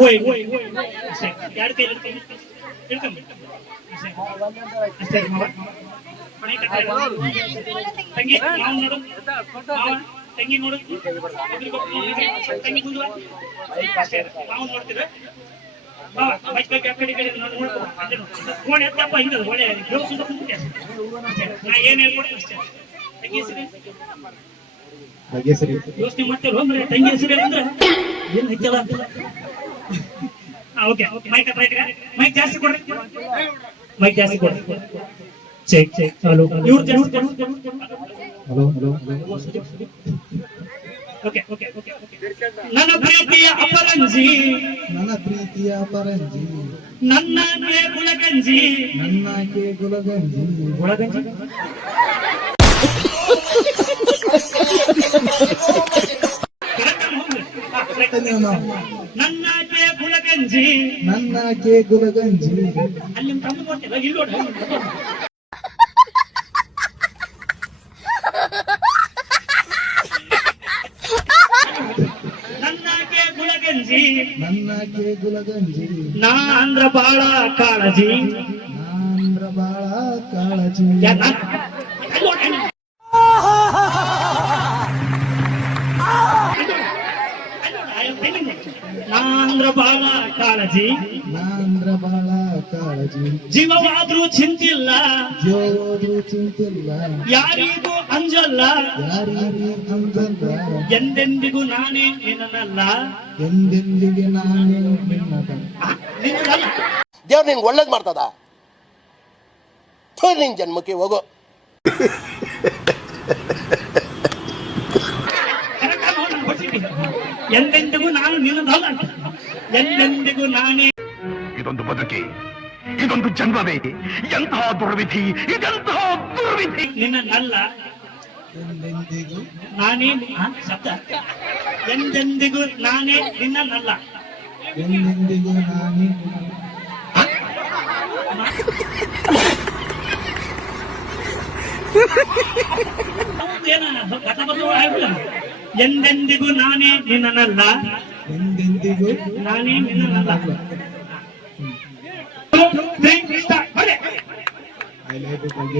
ಓಯ್ ಅಷ್ಟೇ ಎರಡು ಕೈ ಇಳ್ಕೊಂಬಿಟ್ಟು ಅಷ್ಟೇ ಮಾವ ತಂಗಿ ನಾವು ನೋಡು ತಂಗಿ ನೋಡು ತಂಗಿ ಮುಂದುವ ಅಷ್ಟೇ ನಾವು ನೋಡ್ತಿದ್ರೆ ಫೋನ್ ಎತ್ತಪ್ಪ ಹಿಂಗ ಒಳ್ಳೆ ನಾ ಏನ್ ಹೇಳ್ಕೊಡ್ತೀನಿ ಅಷ್ಟೇ ತಂಗಿ ಹೆಸರು ಯೋಚನೆ ಮಾಡ್ತೇವೆ ಅಂದ್ರೆ ತಂಗಿ ಹೆಸರು ಅಂದ್ರೆ ಏನ್ ಹೆಚ್ಚಲ್ಲ ಅಂತ ಓಕೆ ಮೈಕ್ ಜಾಸ್ತಿ ಕೊಡ್ರಿ ಮೈಕ್ ಜಾಸ್ತಿ ಕೊಡ್ರಿ ಚೆಕ್ ಹಲೋ ಇವ್ರು ಜಾಸ್ತಿ ಹಲೋ ಓಕೆ ನನ್ನ ಪ್ರೀತಿಯ ಅಪರಂಜಿ ನನ್ನ ಗುಲಗಂಜಿ ನನ್ನಾಕೆ ಗುಲಗಂಜಿ ಅಲ್ಲಿ ತಮ್ಮ ಕೊಟ್ಟಿಲ್ಲ ಇಲ್ಲಿ ನೋಡಿ ನನ್ನಾಕೆ ಗುಲಗಂಜಿ ನಾ ಅಂದ್ರ ಬಾಳ ಕಾಳಜಿ ನಾಂದ್ರ ಬಾಳ ಕಾಳಜಿ ಜೀವವಾದ್ರೂ ಚಿಂತಿಲ್ಲ ಯಾರಿಗೂ ಅಂಜಲ್ಲ ಎಂದೆಂದಿಗೂ ನಾನೇ ನಿನ್ನಲ್ಲ ಎಂದೆಂದಿಗೆ ನಾನೇ ನಿನ್ನದಲ್ಲ ದೇವ್ರು ನಿನ್ಗೆ ಒಳ್ಳೇದು ಮಾಡ್ತದ ನಿನ್ ಜನ್ಮಕ್ಕೆ ಹೋಗೋ ಎಂದೆಂದಿಗೂ ನಾನು ನಿನ್ನದಲ್ಲ ಎಂದೆಂದಿಗೂ ನಾನೇ ಇದೊಂದು ಬದುಕಿ ಇದೊಂದು ಜನ್ಮವೇ ಎಂತಹ ದುರ್ವಿಧಿ ಇದೆಂತಹ ದುರ್ವಿಧಿ ನಿನ್ನಲ್ಲ ಎಂದೆಂದಿಗೂ ನಾನೇ ಶಬ್ದ ಎಂದೆಂದಿಗೂ ನಾನೇ ನಿನ್ನಲ್ಲ ಎಂದೆಂದಿಗೂ ನಾನೇ ಎಂದೆಂದಿಗೂ ನಾನೇ ನಿನ್ನಲ್ಲ ಎಂದೆಂದಿಗೂ ನಾನೇ ನಿನ್ನಲ್ಲ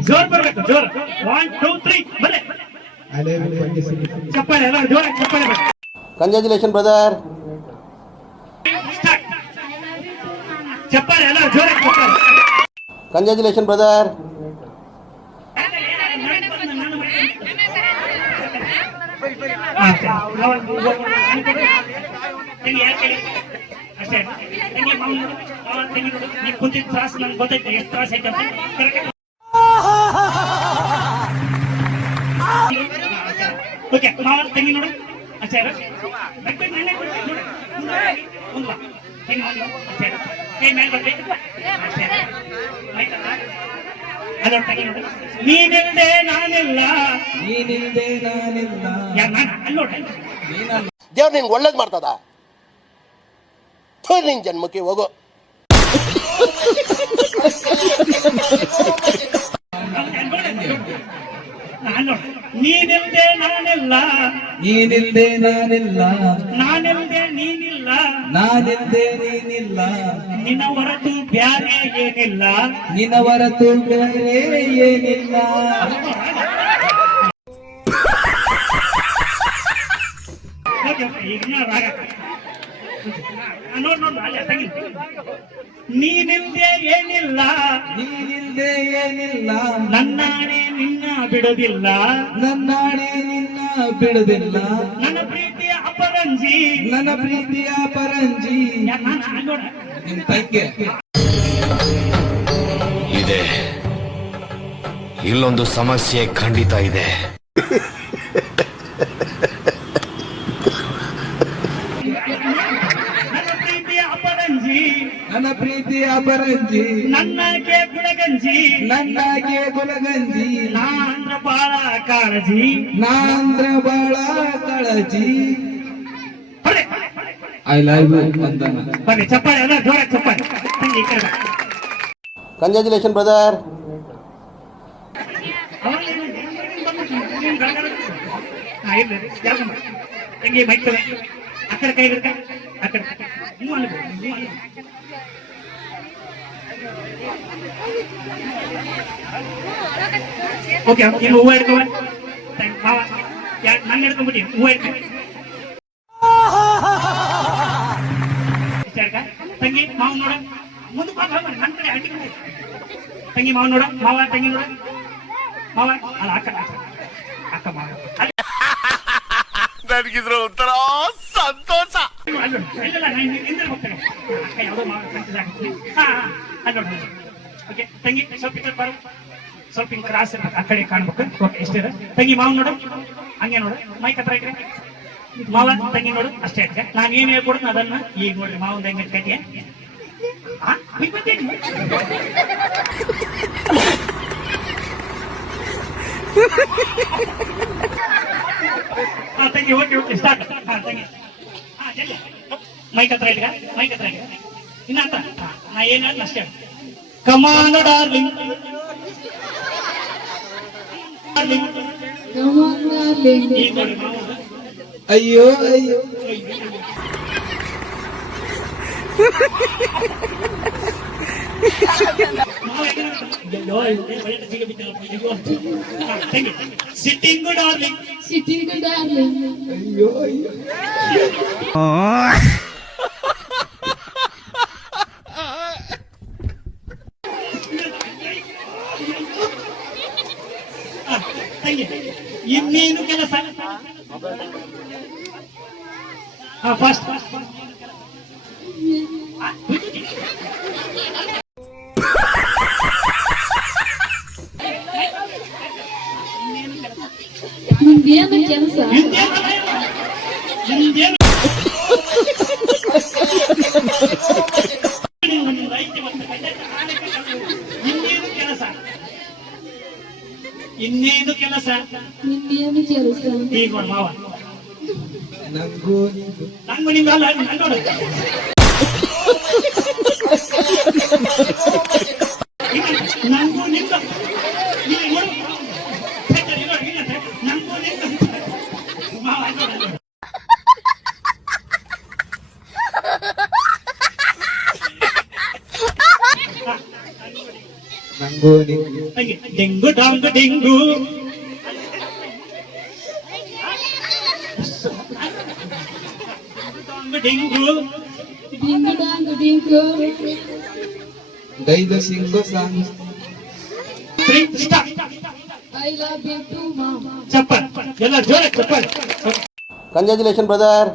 ಜೋರ್ ಬರ್ಬೇಕು ಜೋರ್ 1 2 3 ಬರೇ ಚಪ್ಪಾಳೆ ಎಲ್ಲ ಜೋರ ಚಪ್ಪಾಳೆ ಕಂಗ್ರ್ಯಾಚುಲೇಷನ್ ಬ್ರದರ್ ಚಪ್ಪಾಳೆ ಎಲ್ಲ ಜೋರ ಚಪ್ಪಾಳೆ ಕಂಗ್ರ್ಯಾಚುಲೇಷನ್ ಬ್ರದರ್ ಅಷ್ಟೇ ನೀವು ಕುಂತಿದ್ದ ತ್ರಾಸ ನನ್ಗೆ ಗೊತ್ತೈತೆ ಎಷ್ಟು ತ್ರಾಸ ಐತೆ ಓಕೆ ಮಾವ ತಂಗಿ ನೋಡು ಅಷ್ಟೇ ಕೈ ಮೇಲೆ ಬರ್ಬೇಕು ಅಷ್ಟೇ ಅದೊಂದು ತಂಗಿ ನೋಡು ನೀನಿಲ್ಲದೆ ನಾನಿಲ್ಲ ಅಲ್ಲೋಟ ದೇವ್ರು ನಿನ್ಗೆ ಒಳ್ಳೇದು ಮಾಡ್ತದ ನಿನ್ ಜನ್ಮಕ್ಕೆ ಹೋಗೋ ನೀನಿಲ್ದೆ ನಾನಿಲ್ಲ ನಾನಿಲ್ದೆ ನೀನಿಲ್ಲ ನಿನ್ನ ಹೊರತು ಬ್ಯಾರೆ ಏನಿಲ್ಲ ನೋಡ್ ಅಲ್ಲೇ ತಂಗಿ ನೀನಿಲ್ದೆ ಏನಿಲ್ಲ ನನ್ನಾಣೆ ನಿನ್ನ ಬಿಡೋದಿಲ್ಲ ನನ್ನ ಪ್ರೀತಿಯ ಅಪರಂಜಿ ನಿಮ್ ತಂಗಿ ಇದೆ ಇಲ್ಲೊಂದು ಸಮಸ್ಯೆ ಖಂಡಿತ ಇದೆ ನನ್ನ ಪ್ರೀತಿಯ ಅಪರಂಜಿ ನನ್ನಾಗೆ ಗುಲಗಂಜಿ ನಾಂದ್ರ ಬಾಳ ಕಾಳಜಿ ಐ ಲವ್ ಯು ಅಂದನ ಬನ್ನಿ ಚಪ್ಪಾಳೆ ಎಲ್ಲ ಜೋರ ಚಪ್ಪಾಳೆ ಕಂಗ್ರ್ಯಾಚುಲೇಷನ್ ಬ್ರದರ್ ತಂಗಿ ಮೈಕ್ ಆ ಕಡೆ ಕೈ ಇರ್ಕ ಆ ಕಡೆ ಹ್ಞೂ ಅನ್ಬೇಕು, ಹ್ಞೂ ಅನ್ಬೇಕು. ಓಕೆ ಇನ್ನು ಹೂವು ಹಿಡ್ಕೊ ಮಾವ ನಾನು ಹಿಡ್ಕೊಂಡ್ಬಿಟ್ಟು ಹೂವು ಹಿಡ್ಕೊ ತಂಗಿ ಮಾವು ನೋಡ ಮುಂದೆ ನನ್ನ ಕಡೆ ಅಡ್ಡಿ ತಂಗಿ ಮಾವು ನೋಡ ಮಾವ ತಂಗಿ ನೋಡ ಮಾವ ಅಲ್ಲ ಅಕ್ಕ ಅಕ್ಕ ಮಾವ ನನಗಿದ್ರ ಒಂಥರ ಸಂತೋಷ. ಇಲ್ಲ ನಾನು ಹಿಂದೆ ಹೋಗ್ತೇನೆ ಅಕ್ಕ ಯಾವುದೋ ಮಾವ ಕಂತಿದಾಗ್ತೀನಿ. ಅಲ್ಲೋಡ ಓಕೆ ತಂಗಿ ಸ್ವಲ್ಪ ಈ ಕಡೆ ಬರೋ ಸ್ವಲ್ಪ ಹಿಂಗೆ ಕ್ರಾಸ್ ಇರ್ಬೇಕು ಆ ಕಡೆ ಕಾಣ್ಬೇಕು. ಓಕೆ ಎಷ್ಟಿದೆ ತಂಗಿ ಮಾವು ನೋಡು ಹಂಗೆ ನೋಡು ಮೈಕ್ ಹತ್ರ ಇಟ್ರೆ ಮಾವ ತಂಗಿ ನೋಡು ಅಷ್ಟೇ ಇಟ್ಕೆ ನಾನು ಏನು ಹೇಳ್ಕೊಡ್ತೀನಿ ಅದನ್ನ ಈಗ ನೋಡ್ರಿ ಮಾವಂದ ಹೆಂಗೆ ಇಟ್ಕೈತಿ ತಂಗಿ ಓಕೆ ಓಕೆ ಸ್ಟಾರ್ಟ್ ತಂಗಿ ಜಲ್ದಿ ಮೈಕ್ ಹತ್ರ ಇಟ್ಕ ಮೈಕ್ ಹತ್ರ ಇಟ್ಕ ಇನ್ನ ಹತ್ರ ನಾ ಏನು ಹೇಳಿ ಅಷ್ಟೇ ಕಮಾನ್ ಡಾರ್ಲಿಂಗ್ ಈಗ ನೋಡ್ರಿ ಮಾವಂದ ಅಯ್ಯೋ ಅಯ್ಯೋ ಸಿಟ್ಟಿಂಗ್ ಡಾರ್ಲಿಂಗ್ ಅಯ್ಯೋ ಅಯ್ಯೋ ಇನ್ನೇನು ಕೆಲಸ ಫಸ್ಟ್ ನಿಮ್ದೇನು ಕೆಲಸ ಇನ್ನೇನು ಕೆಲಸ ನಿಮ್ದೇನು ಕೆಲಸ ಈಗ ಮಾವ ನಂಗೂ ನಂಗೂ ನಿಂಗ ಅಲ್ಲ ನೋಡ ನಂಗೂ ನಿಂಗ ನಂಗೂ ನಿಂಗ ಮಾವ ನಂಗೂ ನಿಂಗೂ ಡೆಂಗು ಡಾಂಗು ಡೆಂಗು ಡೆಂಗು ಡಿಂಗು ಡಾಂಗು ಡಿಂಗು ಗೈದ sing song I love you too ಮಾಮ ಚಪ್ಪಲ್ ಎಲ್ಲ ಜೋರ ಚಪ್ಪಲ್ ಕಂಗ್ರ್ಯಾಚುಲೇಷನ್ ಬ್ರದರ್.